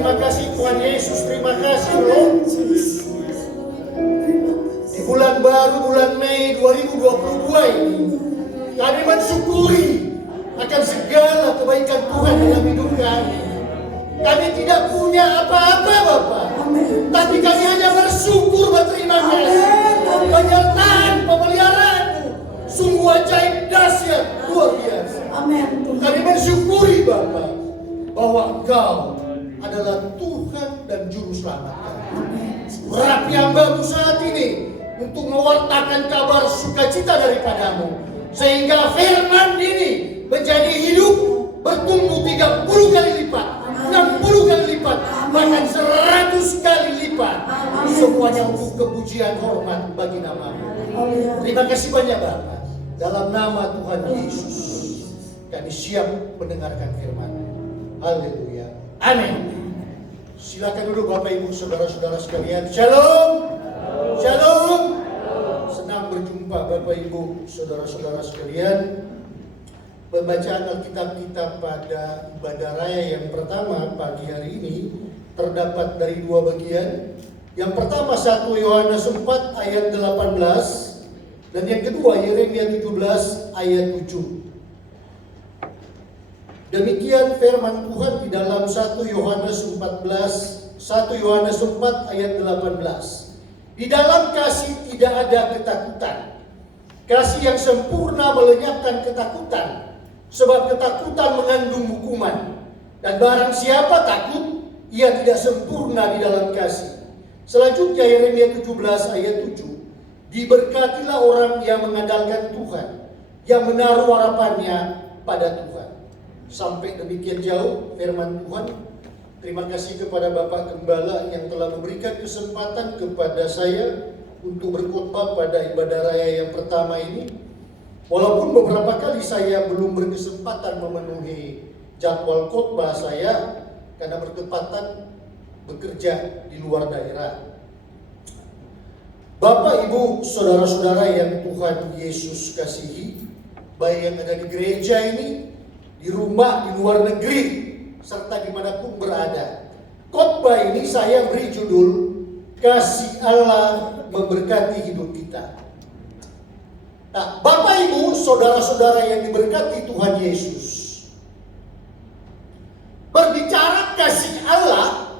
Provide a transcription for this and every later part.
terima kasih Tuhan Yesus, terima kasih Roh. Di bulan baru, bulan Mei 2022 ini, kami mensyukuri akan segala kebaikan Tuhan dalam hidup kami. Kami tidak punya apa-apa Bapak, tapi kami hanya bersyukur, berterima kasih. Penyertaan, pemeliharaan-Mu sungguh ajaib, dahsyat, luar biasa. Kami bersyukuri Bapak bahwa Engkau adalah Tuhan dan Juru Selamat kami. Rapi hamba-Mu saat ini untuk mewartakan kabar sukacita daripada-Mu, sehingga firman ini menjadi hidup, bertumbuh 30 kali lipat, 60 kali lipat, bahkan 100 kali lipat. Semuanya untuk kepujian hormat bagi nama-Mu. Terima kasih banyak Bapak. Dalam nama Tuhan Yesus, kami siap mendengarkan firman. Haleluya. Amin. Silakan duduk Bapak Ibu saudara-saudara sekalian. Shalom. Shalom. Senang berjumpa Bapak Ibu saudara-saudara sekalian. Pembacaan Alkitab kita pada ibadah raya yang pertama pagi hari ini terdapat dari dua bagian. Yang pertama 1 Yohanes 4 ayat 18 dan yang kedua Yeremia 17 ayat 7. Demikian firman Tuhan di dalam 1 Yohanes 4 ayat 18. Di dalam kasih tidak ada ketakutan. Kasih yang sempurna melenyapkan ketakutan, sebab ketakutan mengandung hukuman. Dan barang siapa takut, ia tidak sempurna di dalam kasih. Selanjutnya Yeremia 17 ayat 7. Diberkatilah orang yang mengandalkan Tuhan, yang menaruh harapannya pada Tuhan. Sampai demikian jauh firman Tuhan. Terima kasih kepada Bapak Gembala yang telah memberikan kesempatan kepada saya untuk berkhotbah pada ibadah raya yang pertama ini. Walaupun beberapa kali saya belum berkesempatan memenuhi jadwal khotbah saya karena bertepatan bekerja di luar daerah. Bapak, Ibu, saudara-saudara yang Tuhan Yesus kasihi, baik yang ada di gereja ini, di rumah, di luar negeri, serta dimanapun berada. Khotbah ini saya beri judul Kasih Allah Memberkati Hidup Kita. Nah, Bapak Ibu, saudara-saudara yang diberkati Tuhan Yesus, berbicara kasih Allah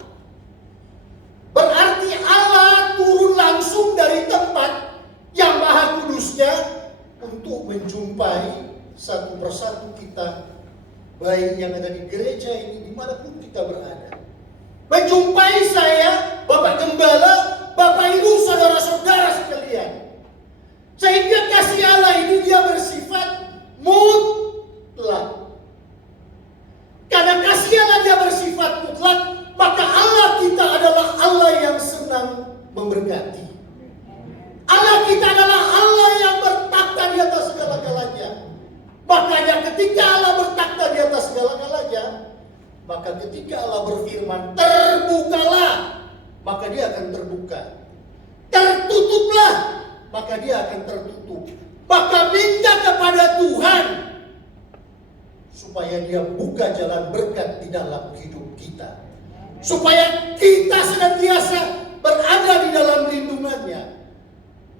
berarti Allah turun langsung dari tempat yang maha kudusnya untuk menjumpai satu persatu kita, baik yang ada di gereja ini, dimanapun kita berada. Menjumpai saya, Bapak Gembala, Bapak Ibu, saudara-saudara sekalian. Sehingga kasih Allah ini dia bersifat mutlak. Karena kasih Allah dia bersifat mutlak, maka Allah kita adalah Allah yang senang memberkati. Allah kita adalah Allah yang bertakhta di atas segala-galanya. Makanya ketika Allah bertakhta di atas segala-galanya, maka ketika Allah berfirman, terbukalah, maka dia akan terbuka. Tertutuplah, maka dia akan tertutup. Maka minta kepada Tuhan supaya dia buka jalan berkat di dalam hidup kita, supaya kita senantiasa berada di dalam lindungannya.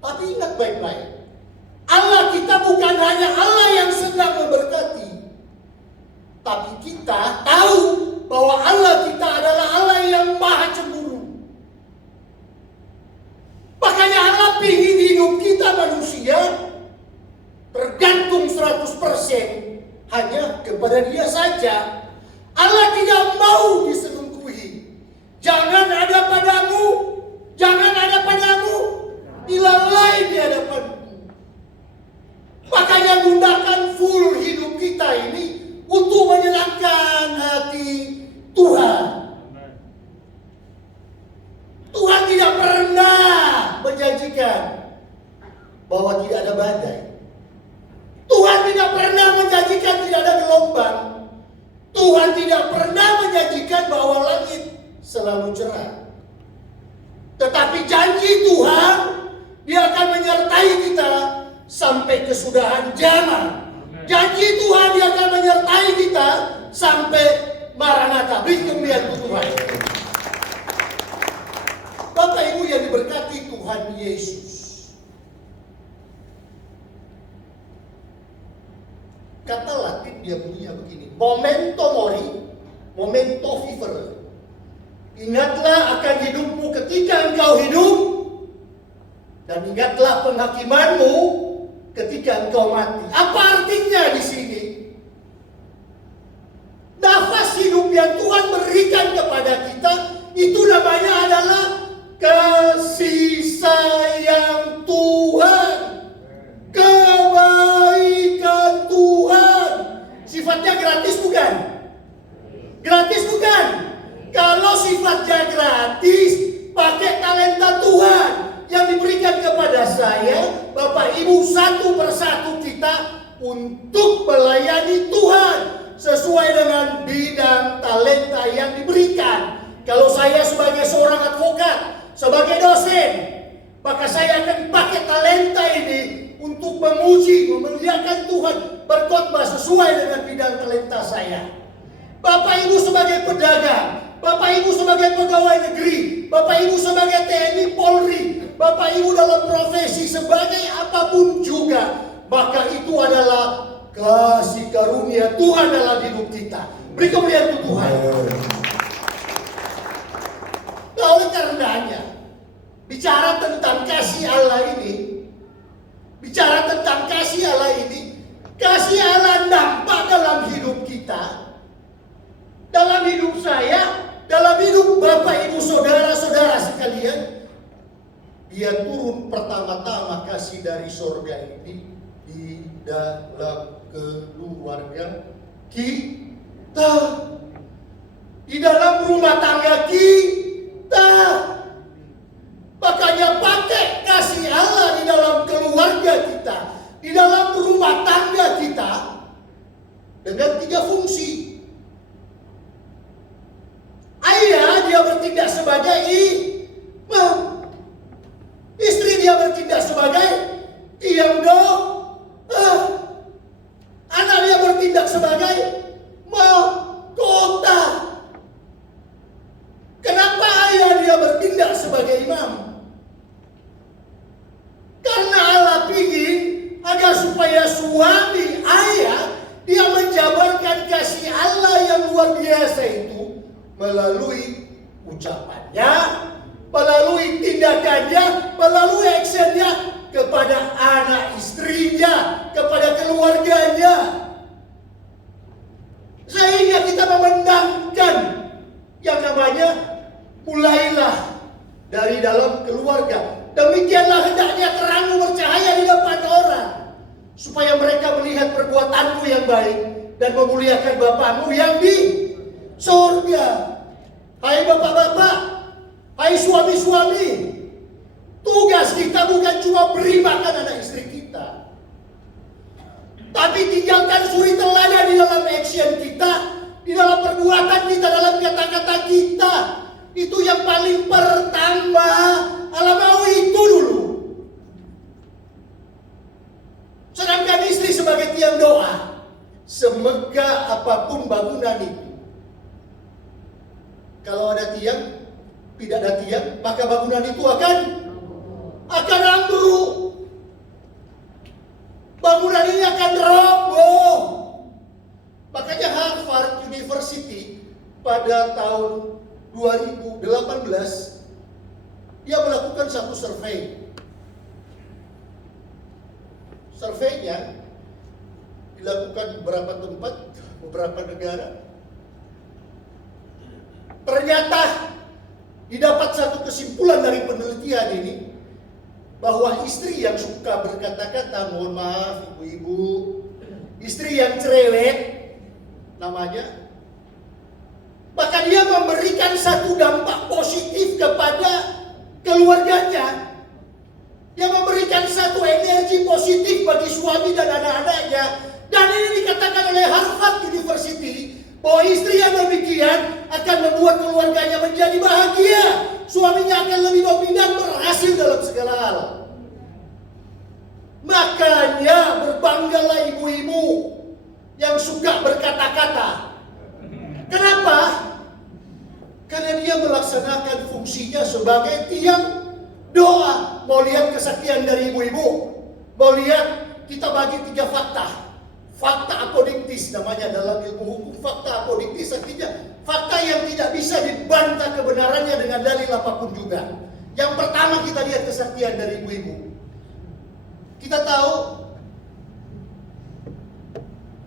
Tapi ingat baik-baik, Allah kita bukan hanya Allah yang sedang memberkati, tapi kita tahu bahwa Allah kita adalah Allah yang maha cemburu. Makanya Allah ingin hidup kita manusia tergantung 100% hanya kepada Dia saja. Allah tidak mau diselingkuhi. Jangan ada padamu, jangan ada padamu ilah lain di hadapanmu. Makanya gunakan full hidup kita ini untuk menyenangkan hati Tuhan. Tuhan tidak pernah menjanjikan bahwa tidak ada badai. Tuhan tidak pernah menjanjikan tidak ada gelombang. Tuhan tidak pernah menjanjikan bahwa langit selalu cerah. Tetapi janji Tuhan, Dia akan menyertai kita sampai kesudahan zaman. Janji Tuhan, Dia akan menyertai kita sampai Maranatha, beri kemuliaan Tuhan. Bapak Ibu yang diberkati Tuhan Yesus. Kata Latin dia bunyinya begini, memento mori, memento vivere. Ingatlah akan hidupmu ketika engkau hidup, dan ingatlah penghakimanmu ketika engkau mati. Apa artinya di sini? Nafas hidup yang Tuhan berikan kepada kita, itu namanya adalah kasih sayang Tuhan, kebaikan Tuhan. Sifatnya gratis bukan? Gratis bukan? Kalau sifatnya gratis, pakai talenta Tuhan yang diberikan kepada saya, Bapak Ibu, satu persatu kita untuk melayani Tuhan sesuai dengan bidang talenta yang diberikan. Kalau saya sebagai seorang advokat, sebagai dosen, maka saya akan pakai talenta ini untuk memuji, memuliakan Tuhan, berkhotbah sesuai dengan bidang talenta saya. Bapak Ibu sebagai pedagang, Bapak Ibu sebagai pegawai negeri, Bapak Ibu sebagai TNI Polri, Bapak Ibu dalam profesi sebagai apapun juga, maka itu adalah kasih karunia Tuhan dalam hidup kita. Beri kemuliaan untuk Tuhan. Nah, oleh karenanya, bicara tentang kasih Allah ini, bicara tentang kasih Allah ini, kasih Allah nampak dalam hidup kita, dalam hidup saya, dalam hidup Bapak Ibu saudara-saudara sekalian. Dia turun pertama-tama kasih dari sorga ini di dalam keluarga kita, di dalam rumah tangga kita. Makanya pakai kasih Allah di dalam keluarga kita, di dalam rumah tangga kita, dengan 3 fungsi. Ayah, dia bertindak sebagai imam. Istri, dia bertindak sebagai tiang doa. Anak, dia bertindak sebagai mahkota. Kenapa ayah dia bertindak sebagai imam? Karena Allah ingin agar supaya suami ayah dia menjabarkan kasih Allah yang luar biasa itu melalui ucapannya, melalui tindakannya, melalui actionnya kepada anak istrinya, kepada keluarganya. Sehingga kita memandangkan yang namanya mulailah dari dalam keluarga. Demikianlah hendaknya terangmu bercahaya di depan orang, supaya mereka melihat perbuatanmu yang baik dan memuliakan Bapamu yang di surga. Hai bapak-bapak, hai suami-suami, tugas kita bukan cuma beri makan anak istri kita, tapi tinggalkan suri teladan di dalam action kita, di dalam perbuatan kita, dalam kata-kata kita. Itu yang paling pertama. Allah mau itu dulu. Sedangkan istri sebagai tiang doa, semegah apapun bangunan itu, kalau ada tiang, tidak ada tiang, maka bangunan itu akan ambruk. Bangunan ini akan roboh. Makanya Harvard University pada tahun 2018 dia melakukan satu survei. Surveinya dilakukan di beberapa tempat, beberapa negara. Ternyata didapat satu kesimpulan dari penelitian ini, bahwa istri yang suka berkata-kata, mohon maaf ibu-ibu, istri yang cerewet namanya, maka dia memberikan satu dampak positif kepada keluarganya. Dia memberikan satu energi positif bagi suami dan anak-anaknya. Dan ini dikatakan oleh Harvard University bahwa istri yang demikian akan membuat keluarganya menjadi bahagia. Suaminya akan lebih dominan, berhasil dalam segala hal. Makanya berbanggalah ibu-ibu yang suka berkata-kata. Kenapa? dia melaksanakan fungsinya sebagai tiang doa. Mau lihat kesaktian dari ibu-ibu? Mau lihat, kita bagi 3 fakta. Fakta apodiktis namanya dalam ilmu hukum. Fakta apodiktis artinya fakta yang tidak bisa dibantah kebenarannya dengan dalil apapun juga. Yang pertama kita lihat kesaktian dari ibu-ibu. Kita tahu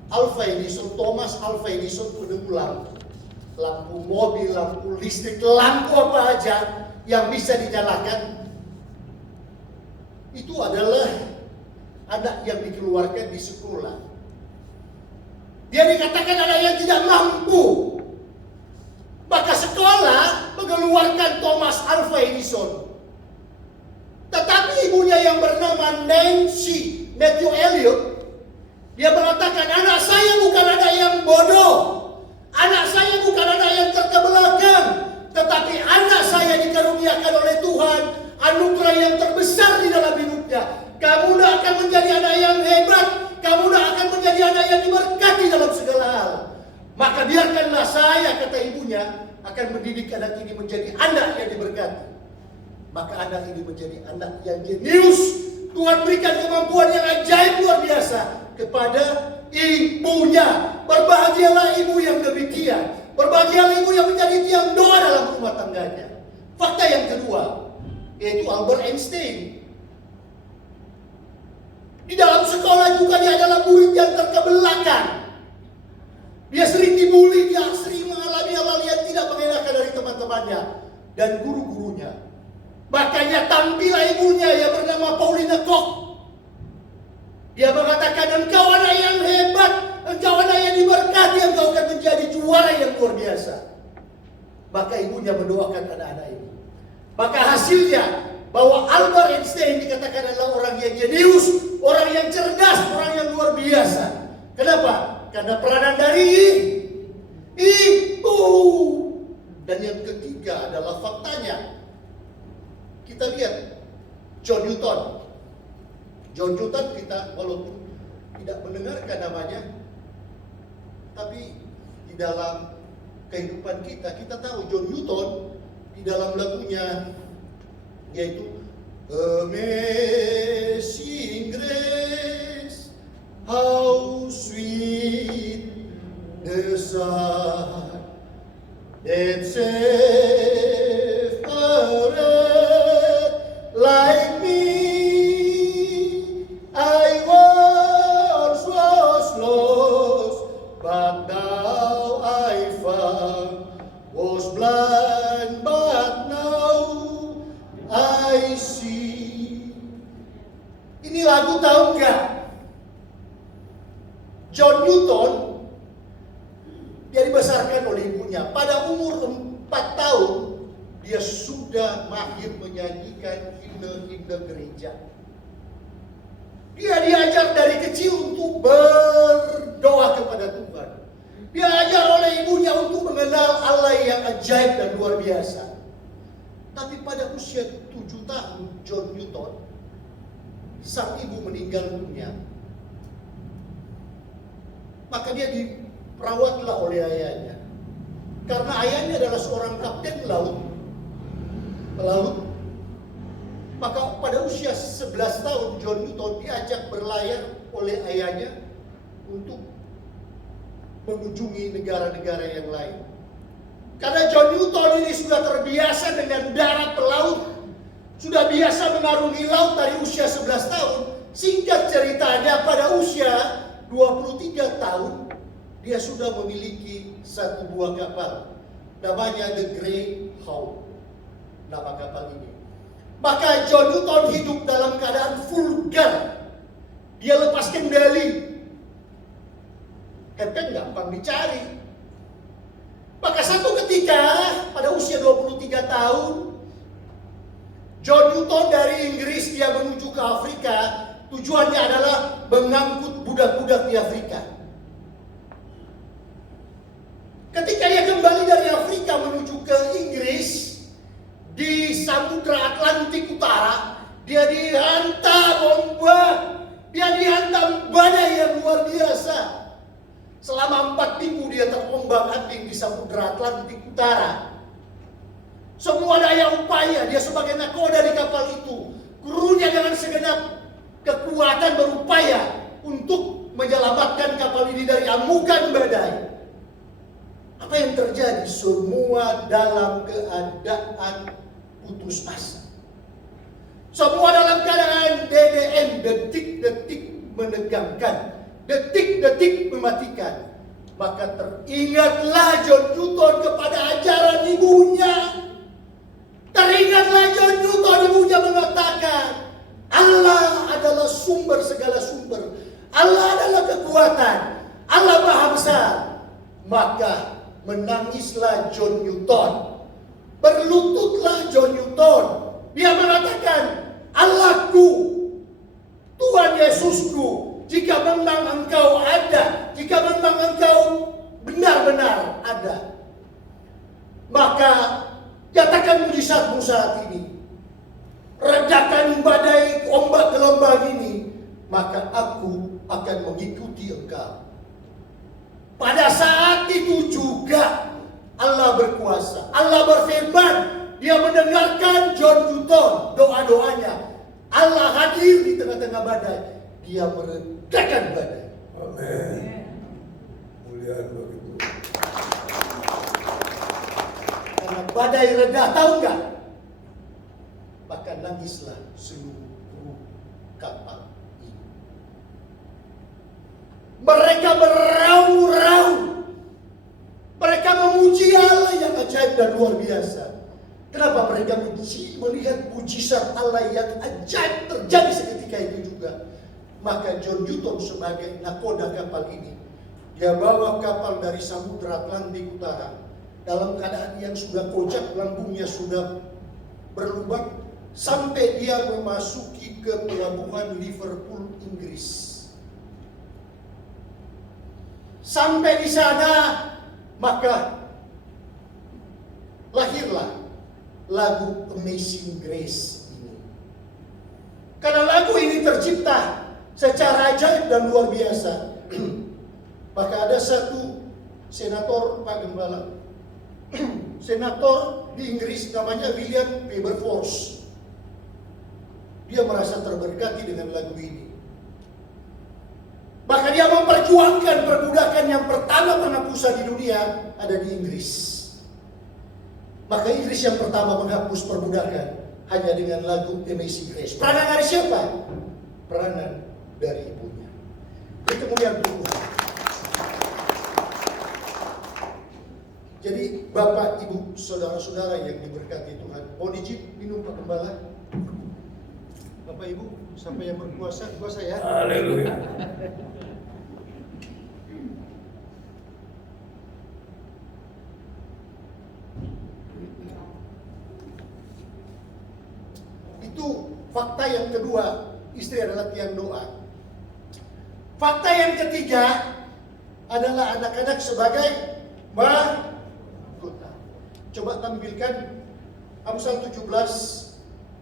Alva Edison, Thomas Alva Edison penemu lampu mobil, lampu listrik, lampu apa aja yang bisa dinyalakan. Itu adalah anak yang dikeluarkan di sekolah. Dia dikatakan anak yang tidak mampu. Maka sekolah mengeluarkan Thomas Alva Edison. Tetapi ibunya yang bernama Nancy Matthew Elliot, dia mengatakan, anak saya bukan anak yang bodoh. Anak saya bukan anak yang terkebelakang. Tetapi anak saya dikaruniakan oleh Tuhan anugerah yang terbesar di dalam hidupnya. Kamu tidak akan menjadi anak yang hebat. Kamu tidak akan menjadi anak yang diberkati dalam segala hal. Maka biarkanlah saya, kata ibunya, akan mendidik anak ini menjadi anak yang diberkati. Maka anak ini menjadi anak yang jenius. Tuhan berikan kemampuan yang ajaib luar biasa kepada ibunya. Berbahagialah ibu yang demikian. Berbahagialah ibu yang menjadi tiang doa dalam rumah tangganya. Fakta yang kedua, yaitu Albert Einstein. Di dalam sekolah juga dia adalah murid yang terkebelakang. Dia sering dibully, dia sering mengalami hal-hal yang tidak mengenakan dari teman-temannya dan guru-gurunya. Makanya tampillah ibunya yang bernama Paulina Koch. Dia mengatakan, engkau anak yang hebat, engkau anak yang diberkati, engkau akan menjadi juara yang luar biasa. Maka ibunya mendoakan anak-anak ini. Maka hasilnya bahwa Albert Einstein dikatakan adalah orang yang jenius, orang yang cerdas, orang yang luar biasa. Kenapa? Karena peranan dari ibu. Dan yang ketiga adalah faktanya. Kita lihat John Newton. John Newton kita walaupun tidak mendengarkan namanya, tapi di dalam kehidupan kita tahu John Newton di dalam lagunya, yaitu Amazing Grace, how sweet the sound that saved a wretch like me. I once was lost, but now I found, was blind, but now I see. Ini lagu tahu nggak? John Newton, dia dibesarkan oleh ibunya. Pada umur 4 tahun, dia sudah mahir menyanyikan himne-himne gereja. Dia diajar dari kecil untuk berdoa kepada Tuhan. Dia diajar oleh ibunya untuk mengenal Allah yang ajaib dan luar biasa. Tapi pada usia 7 tahun, John Newton, sang ibu meninggal dunia. Maka dia diperawatlah oleh ayahnya. Karena ayahnya adalah seorang kapten pelaut. Maka pada usia 11 tahun, John Newton diajak berlayar oleh ayahnya untuk mengunjungi negara-negara yang lain. Karena John Newton ini sudah terbiasa dengan darat pelaut, sudah biasa mengarungi laut dari usia 11 tahun. Singkat ceritanya, pada usia 23 tahun, dia sudah memiliki satu buah kapal. Namanya The Greyhound, nama kapal ini. Maka John Newton hidup dalam keadaan vulgar. Dia lepas kendali. Hepeng gampang dicari. Maka satu ketika pada usia 23 tahun, John Newton dari Inggris dia menuju ke Afrika. Tujuannya adalah mengangkut budak-budak di Afrika. Ketika dia kembali dari Afrika menuju ke Inggris, di Samudra Atlantik Utara, dia dihantam ombak, dia dihantam badai yang luar biasa. Selama 4 minggu dia terombang-ambing di Samudra Atlantik Utara. Semua daya upaya dia sebagai nakoda di kapal itu, krunya dengan segenap kekuatan berupaya untuk menyelamatkan kapal ini dari amukan badai. Apa yang terjadi? Semua dalam keadaan putus asa. Semua dalam keadaan DDM, detik-detik menegangkan, detik-detik mematikan. Maka teringatlah John Newton kepada ajaran ibunya. Teringatlah John Newton, ibunya mengatakan, Allah adalah sumber segala sumber. Allah adalah kekuatan. Allah Maha Besar. Maka menangislah John Newton. Berlututlah John Newton. Dia mengatakan, Allahku, Tuhan Yesusku, jika memang engkau ada, jika memang engkau benar-benar ada, maka nyatakan mujizatmu saat ini. Redakan badai ombak gelombang ini, maka aku akan mengikuti engkau. Pada saat itu juga Allah berkuasa. Allah berfirman, dia mendengarkan John Newton, doa-doanya. Allah hadir di tengah-tengah badai. Dia meredakan badai. Amin. Muliaan bagi Tuhan. Karena badai reda, tahu nggak? Maka nangislah seluruh kapal ini. Mereka meraung-raung. Mereka memuji Allah yang ajaib dan luar biasa. Kenapa mereka melihat mujizat Allah yang ajaib terjadi seketika itu juga? Maka John Newton sebagai nakoda kapal ini, dia bawa kapal dari Samudra Atlantik Utara dalam keadaan yang sudah kocak, lambungnya sudah berlubang, sampai dia memasuki ke pelabuhan Liverpool, Inggris. Sampai di sana, maka lahirlah lagu Amazing Grace ini. Karena lagu ini tercipta secara ajaib dan luar biasa. Maka ada satu senator, Pak Gembala, senator di Inggris namanya William Wilberforce. Dia merasa terberkati dengan lagu ini. Maka dia memperjuangkan perbudakan yang pertama penghapusan di dunia ada di Inggris. Maka Inggris yang pertama menghapus perbudakan hanya dengan lagu Amazing Grace. Peranan dari siapa? Peranan dari ibunya. Itu kemudian Tuhan. Jadi Bapak, Ibu, saudara-saudara yang diberkati Tuhan, mohon izin minum Pak Gembala. Bapak Ibu, sampai yang berkuasa, kuasa ya. Haleluya. Itu fakta yang kedua, istri adalah tiang doa. Fakta yang ketiga adalah anak-anak sebagai mahkota. Coba tampilkan Amsal 17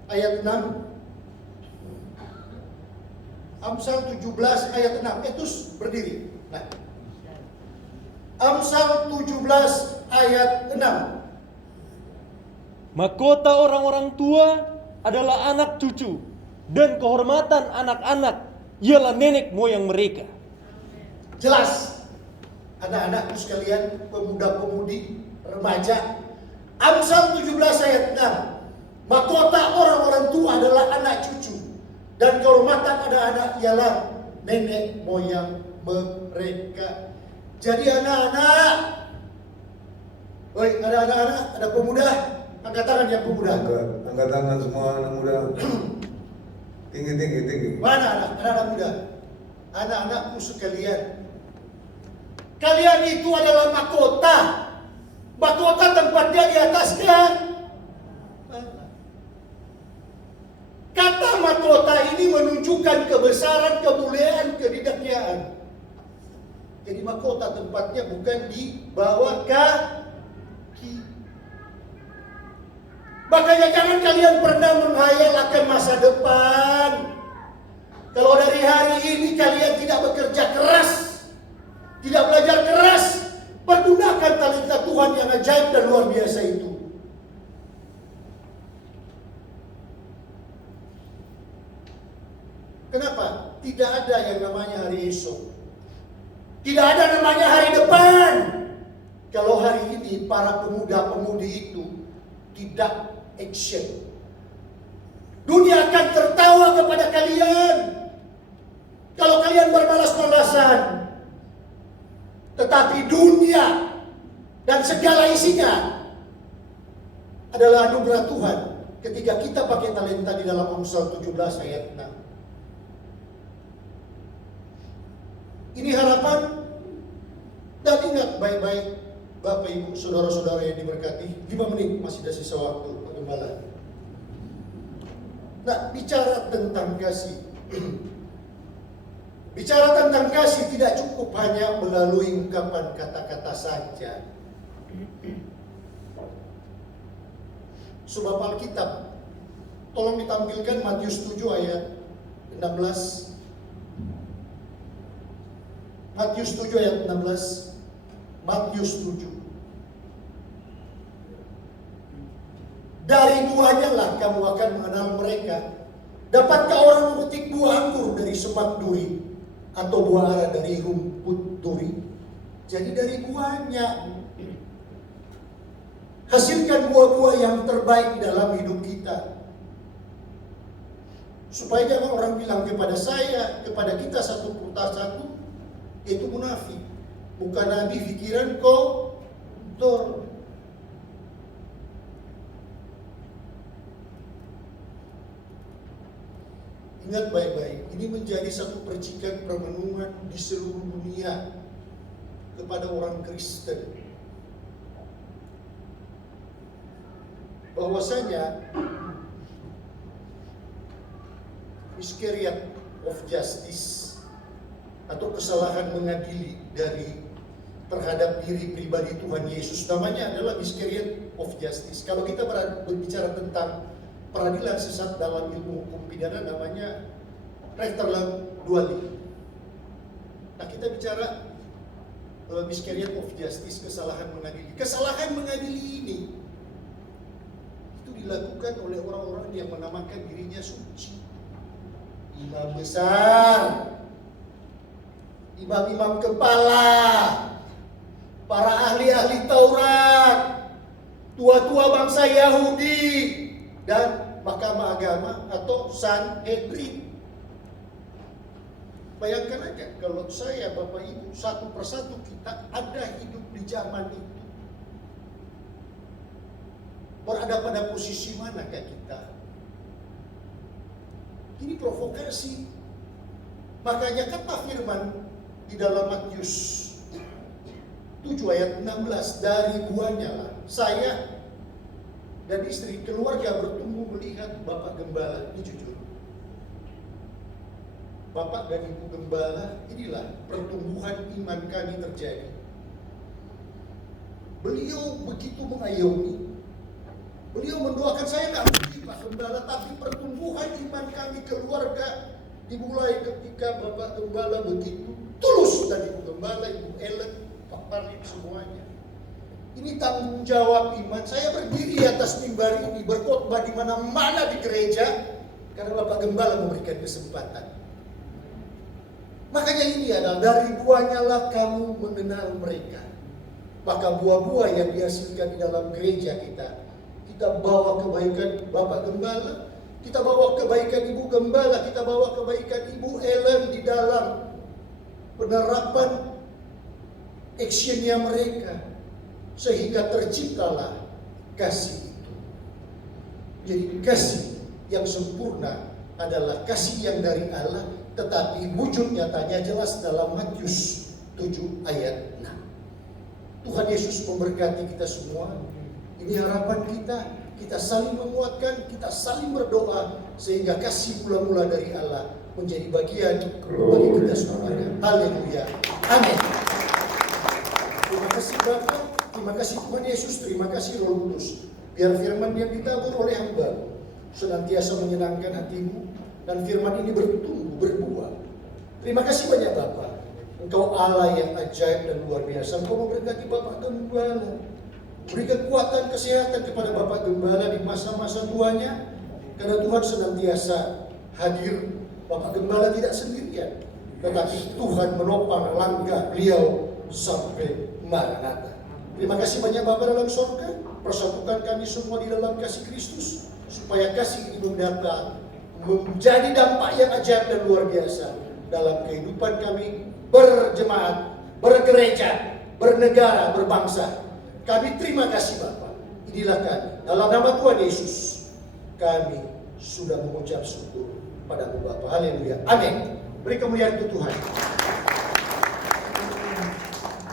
ayat 6. Amsal 17 ayat 6. Terus berdiri. Nah. Amsal 17 ayat 6. Mahkota orang-orang tua adalah anak cucu, dan kehormatan anak-anak ialah nenek moyang mereka. Jelas. Anak-anakku sekalian, pemuda-pemudi, remaja. Amsal 17 ayat 6. Mahkota orang-orang tua adalah anak cucu, dan kehormatan anak-anak ialah nenek moyang mereka. Jadi anak-anak, ada anak-anak, ada pemuda, angkat tangan yang pemuda. Angkat tangan semua anak muda. Tinggi. Mana anak-anak muda? Anak-anakku sekalian, kalian itu adalah mahkota. Mahkota tempatnya di atas kan? Kata mahkota ini menunjukkan kebesaran, kemuliaan, kedikdayaan. Jadi mahkota tempatnya bukan di bawah kaki. Makanya jangan kalian pernah menghayal akan masa depan. Kalau dari hari ini kalian tidak bekerja keras, tidak belajar keras, pergunakan talenta Tuhan yang ajaib dan luar biasa itu. tidak ada yang namanya hari esok. Tidak ada namanya hari depan. Kalau hari ini para pemuda-pemudi itu tidak action, dunia akan tertawa kepada kalian. Kalau kalian bermalas-malasan. Tetapi dunia dan segala isinya adalah anugerah Tuhan ketika kita pakai talenta di dalam Amsal 17 ayat 6. Ini harapan, dan ingat baik-baik Bapak Ibu saudara-saudara yang diberkati. 5 menit masih ada sisa waktu Pak Gembala. Nah, bicara tentang kasih. Bicara tentang kasih tidak cukup hanya melalui ungkapan kata-kata saja. Sebab Alkitab, tolong ditampilkan Matius 7 ayat 16. Matius 7 ayat 16. Matius 7. Dari buahnya lah kamu akan mengenal mereka. Dapatkah orang memetik buah anggur dari semak duri, atau buah ara dari rumput duri? Jadi dari buahnya. Hasilkan buah-buah yang terbaik dalam hidup kita. Supaya jangan orang bilang kepada saya, kepada kita satu persatu, itu munafik. Bukan nabi pikiran kotor. Ingat baik-baik, ini menjadi satu percikan permenungan di seluruh dunia kepada orang Kristen. Bahwasanya miscarriage of justice atau kesalahan mengadili dari terhadap diri pribadi Tuhan Yesus, namanya adalah miscarriage of justice. Kalau kita berbicara tentang peradilan sesat dalam ilmu hukum pidana, namanya Rechterlang dualisme. Nah, kita bicara miscarriage of justice, kesalahan mengadili. Kesalahan mengadili ini itu dilakukan oleh orang-orang yang menamakan dirinya suci. Imam besar, imam-imam kepala, para ahli-ahli Taurat, tua-tua bangsa Yahudi, dan Mahkamah Agama atau Sanhedrin. Bayangkan aja kalau saya, Bapak Ibu, satu persatu kita ada hidup di zaman itu. Berada pada posisi manakah kita? Ini provokasi. Makanya kata firman di dalam Matius 7 ayat 16, dari buahnya lah saya dan istri keluarga bertumbuh melihat Bapak Gembala. Ini jujur, Bapak dan Ibu Gembala, inilah pertumbuhan iman kami terjadi. Beliau begitu mengayomi. Beliau mendoakan, saya nggak mungkin Pak Gembala, tapi pertumbuhan iman kami keluarga dimulai ketika Bapak Gembala begitu tulus, dan Ibu Gembala, Ibu Ellen, Pak Parlim, semuanya. Ini tanggung jawab iman. Saya berdiri atas mimbar ini berkhotbah di mana-mana di gereja karena Bapak Gembala memberikan kesempatan. Makanya ini adalah dari buahnya lah kamu mengenal mereka. Maka buah-buah yang dihasilkan di dalam gereja kita bawa kebaikan Bapak Gembala, kita bawa kebaikan Ibu Gembala, kita bawa kebaikan Ibu Ellen di dalam penerapan actionnya mereka, sehingga terciptalah kasih itu. Jadi kasih yang sempurna adalah kasih yang dari Allah, tetapi wujud nyatanya jelas dalam Matius 7 ayat 6. Tuhan Yesus memberkati kita semua. Ini harapan kita saling menguatkan, kita saling berdoa, sehingga kasih mula-mula dari Allah menjadi bagian bagi kita semuanya. Haleluya. Amin. Terima kasih Bapak, terima kasih Tuhan Yesus, terima kasih Roh Kudus. Biar firman yang ditabur oleh hamba senantiasa menyenangkan hatimu, dan firman ini bertumbuh, berbuah. Terima kasih banyak Bapak. Engkau Allah yang ajaib dan luar biasa. Engkau memberkati Bapak Gembala. Beri kekuatan kesehatan kepada Bapak Gembala di masa-masa tuanya, karena Tuhan senantiasa hadir Bapak Gembala tidak sendirian, tetapi Tuhan menopang langkah beliau sampai Maranatha. Terima kasih banyak Bapak dalam surga. Persatukan kami semua di dalam kasih Kristus, supaya kasih ini menjadi dampak yang ajaib dan luar biasa dalam kehidupan kami berjemaat, bergereja, bernegara, berbangsa. Kami terima kasih Bapak. Inilah kami. Dalam nama Tuhan Yesus, kami sudah mengucap syukur padamu Bapa. Haleluya. Amin. Beri kemuliaan untuk Tuhan.